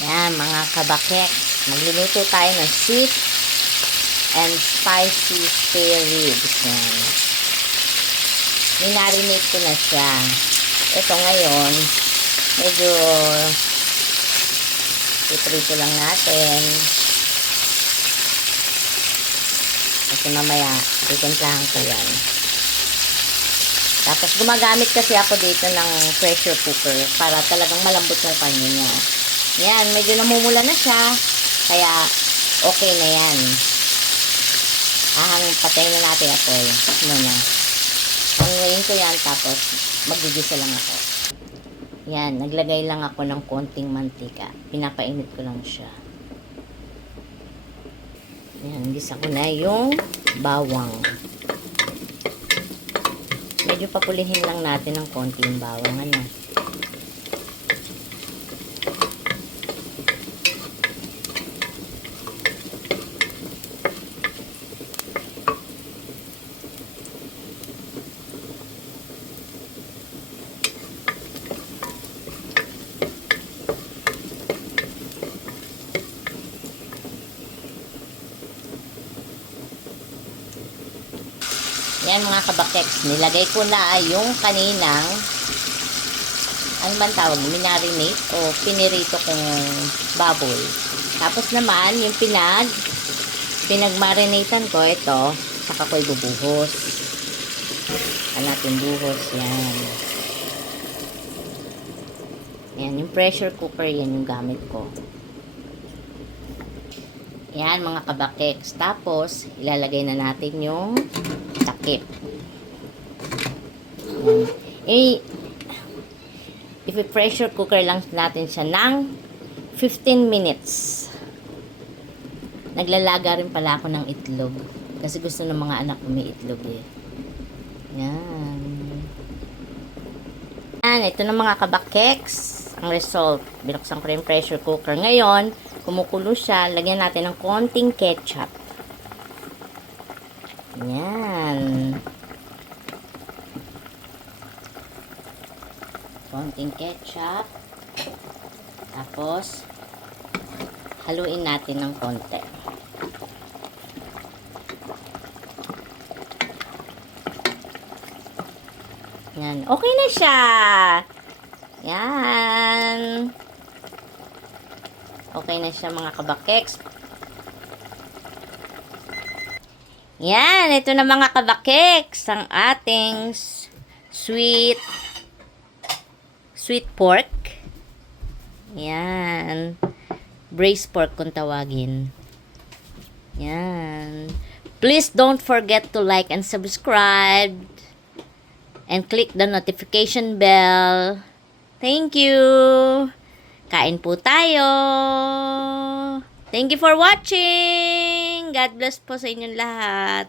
Yan, mga kabakek. Magluluto tayo ng sweet and spicy spare ribs. Yan. Minarinate ko na siya. Ito ngayon, medyo iprito lang natin. Kasi mamaya, titimplahan ko yan. Tapos, gumagamit kasi ako dito ng pressure cooker para talagang malambot yung karne niya. Yan, medyo namumula na siya. Kaya, okay na yan. Patayin na natin ito. Muna. Hanguin ko yan, tapos magigisa lang ako. Yan, naglagay lang ako ng konting mantika. Pinapainit ko lang siya. Yan, gisa ko na yung bawang. Medyo papulihin lang natin ng konting bawang. Ano? Yan mga kabakeks, nilagay ko na yung kaninang ano man tawag, minarinate o pinirito kong baboy. Tapos naman, yung pinagmarinatean ko, ito, saka ko ibubuhos. Natin buhos, yan. Yan, yung pressure cooker, yan yung gamit ko. Yan mga kabakeks. Tapos, ilalagay na natin yung takip. I-pressure cooker lang natin siya ng 15 minutes. Naglalaga rin pala ako ng itlog. Kasi gusto ng mga anak ko may itlog eh. Yan. Yan, ito na mga kabakeks. Ang result. Binuksan ko rin pressure cooker. Ngayon, kumukulo siya. Lagyan natin ng konting ketchup. Yan. Konting ketchup. Tapos, haluin natin ng konti. Yan. Okay na siya. Yan. Okay na siya mga kabakeks. Yan. Ito na mga kabakeks. Ang ating sweet pork. Yan. Braised pork kung tawagin. Yan. Please don't forget to like and subscribe. And click the notification bell. Thank you. Kain po tayo. Thank you for watching. God bless po sa inyong lahat.